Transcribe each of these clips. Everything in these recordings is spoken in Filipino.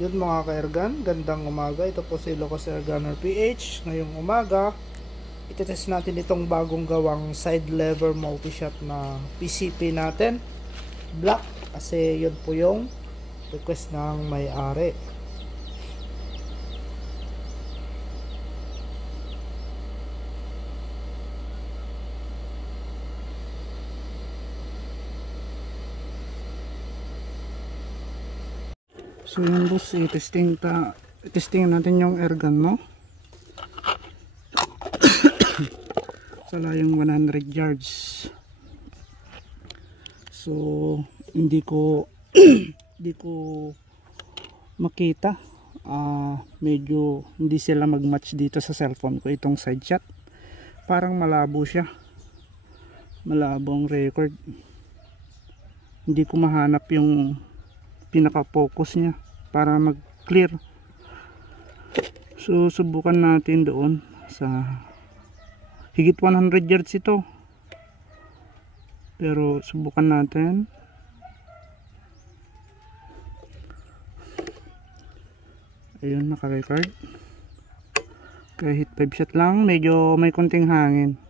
Yun mga ka-ergan, gandang umaga. Ito po si Lucas Erganer PH. Ngayong umaga, itetest natin itong bagong gawang side lever multi-shot na PCP natin. Black, kasi yun po yung request ng may-ari. So yun boss, testing natin yung airgun mo sa layong 100 yards. So hindi ko hindi ko makita, medyo hindi sila mag-match dito sa cellphone ko, itong side shot. Parang malabo siya, malabo ang record, hindi ko mahanap yung pinaka-focus niya para mag-clear. So subukan natin doon sa higit 100 yards ito, pero subukan natin. Ayun, naka-record. Kahit 5 shot lang, medyo may konting hangin.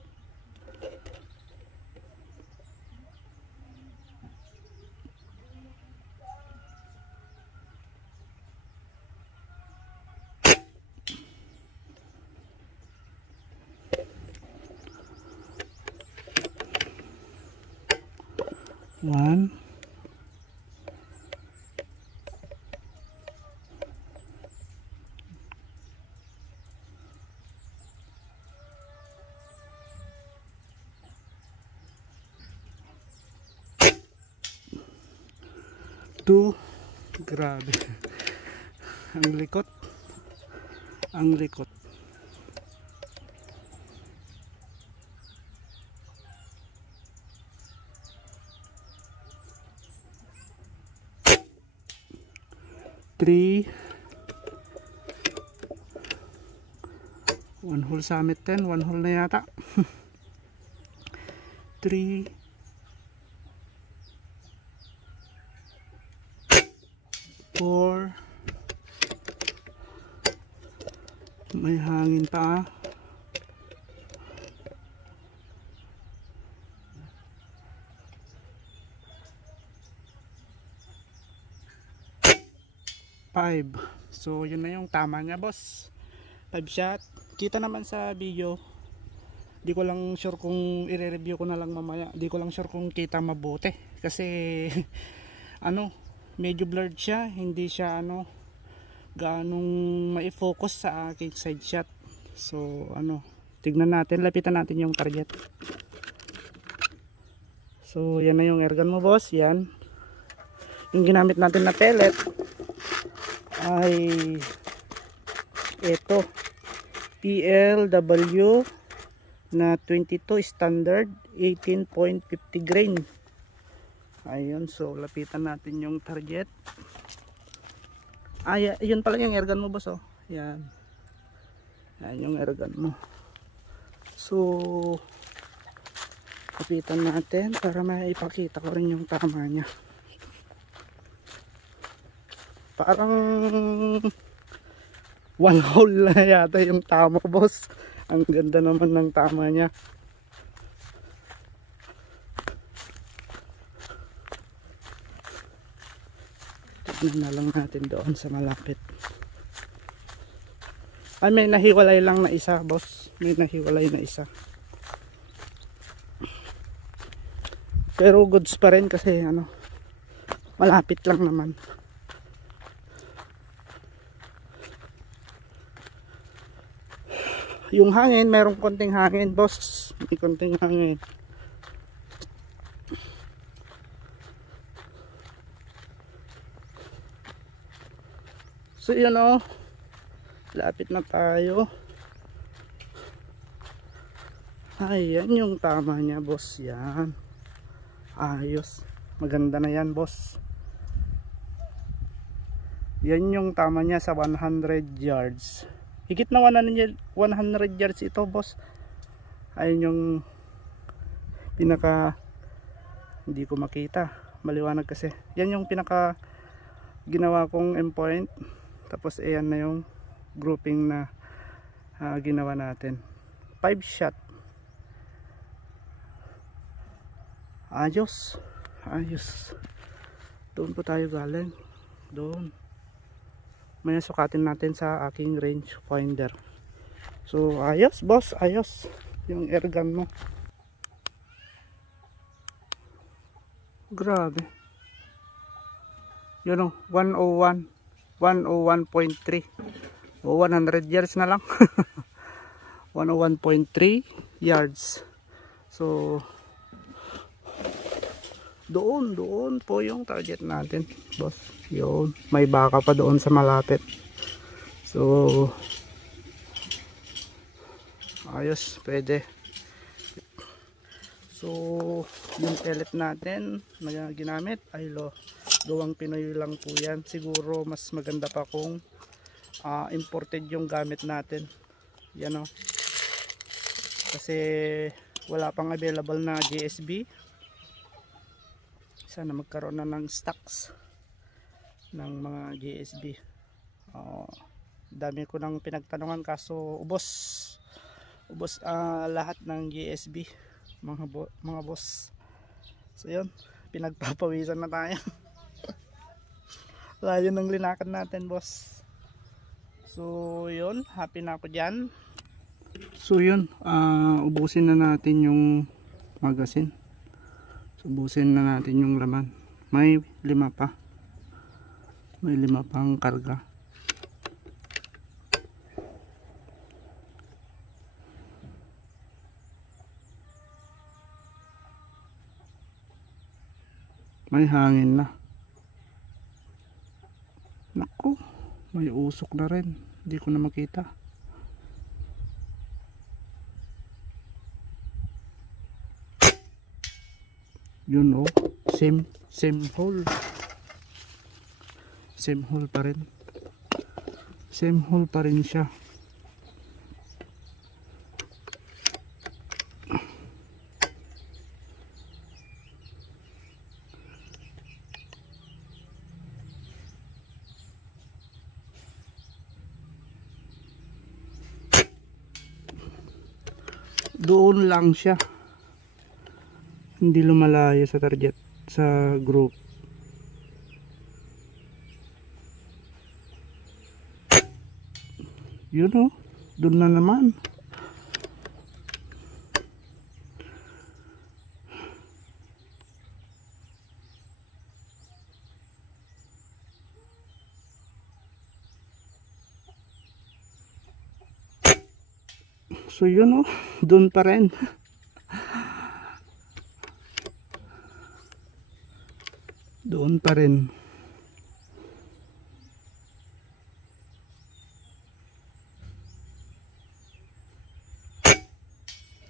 One, two. Grabe. Ang likot. Ang likot. Three. One hole summit 10. One hole na yata. 3. 4. May hangin pa. 5. So yun na yung tama niya boss, 5 shot. Kita naman sa video, di ko lang sure kung i-review ko na lang mamaya. Di ko lang sure kung kita mabuti kasi medyo blurred siya, hindi siya ganong mai-focus sa aking side shot. So tignan natin, lapitan natin yung target. So yan na yung airgun mo boss. Yan yung ginamit natin na pellet, ay ito, PLW na 22 standard 18.50 grain. Ayun, so lapitan natin yung target. Yun pala yung airgun mo boss, oh. Yan yung airgun mo. So lapitan natin para maipakita ko rin yung tama niya. Parang one hole na yata yung tama boss. Ang ganda naman ng tama niya. Tignan na lang natin doon sa malapit. May nahiwalay lang na isa boss. May nahiwalay na isa. Pero goods pa rin kasi malapit lang naman. Yung hangin, merong konting hangin boss, may konting hangin. So yun lapit na tayo. Ayan yung tama niya boss. Yan, ayos, maganda na yan boss. Yan yung tama niya sa 100 yards. Higit na 100 yards ito boss. Ayun yung pinaka, hindi ko makita, maliwanag kasi. Yan yung pinaka ginawa kong endpoint, tapos ayan na yung grouping na ginawa natin. 5 shot. Ayos. Doon po tayo galing. Doon. May sukatin natin sa aking range finder. So ayos boss, ayos yung airgun mo. Grabe. Yun o, 101 101.3 o 100 yards na lang. 101.3 yards. So doon po yung target natin boss. Yun, may baka pa doon sa malapit. So ayos, pwede. So yung pellet natin na ginamit ay gawang Pinoy lang po yan. Siguro mas maganda pa kung imported yung gamit natin. Yan o, kasi wala pang available na GSB. Sana magkaroon na ng stocks ng mga GSB. Dami ko nang pinagtanungan kaso ubos lahat ng GSB mga boss. So yun, pinagpapawisan na tayo. Layo ng linakad natin boss. So yun, happy na ako dyan. So yun, ubusin na natin yung magazine. Ubusin na natin yung laman. May 5 pa. May 5 pang karga. May hangin na. Naku, may usok na rin. Hindi ko na makita. Yun oh, same hole. Same hole pa rin. Same hole pa rin siya. Doon lang siya. Hindi lumalayo sa target, sa group. Yun o, doon na naman. So yun o, doon pa rin. Doon pa rin.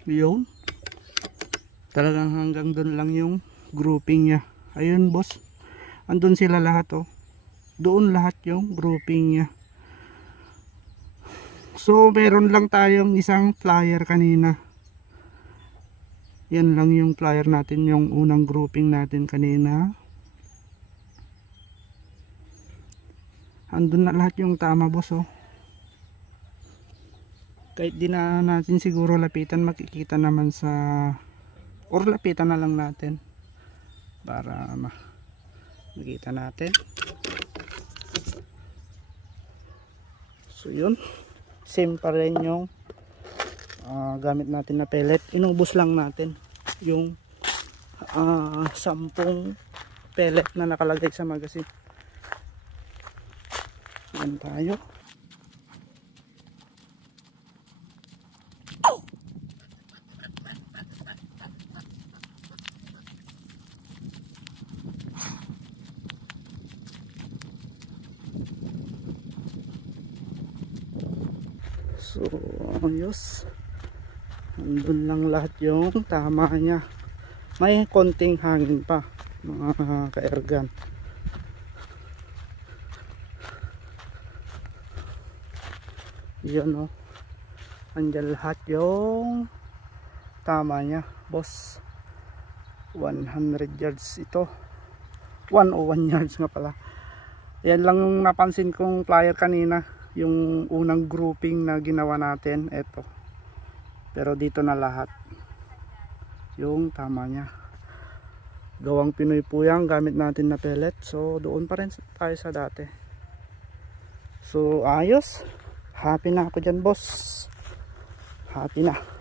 Yun. Talagang hanggang doon lang yung grouping niya. Ayun boss. Andun sila lahat oh. Doon lahat yung grouping niya. So meron lang tayong isang flyer kanina. Yan lang yung flyer natin, yung unang grouping natin kanina. Andun na lahat yung tama boss oh. Kahit di na natin siguro lapitan, makikita naman sa, or lapitan na lang natin para makita natin. So yun, same pa rin yung gamit natin na pellet. Inubos lang natin yung 10 pellet na nakalagay sa magazine. Yan tayo. So ayos, andun lang lahat yung tama niya. May konting hangin pa mga ka-airgun. Yun o, andyan lahat yung tama niya boss. 100 yards ito, 101 yards nga pala. Yan lang yung napansin kong flyer kanina, yung unang grouping na ginawa natin, eto. Pero dito na lahat yung tama nya. Gawang Pinoy po yan, gamit natin na pellet. So doon pa rin tayo sa dati. So ayos, happy na ako dyan boss, happy na.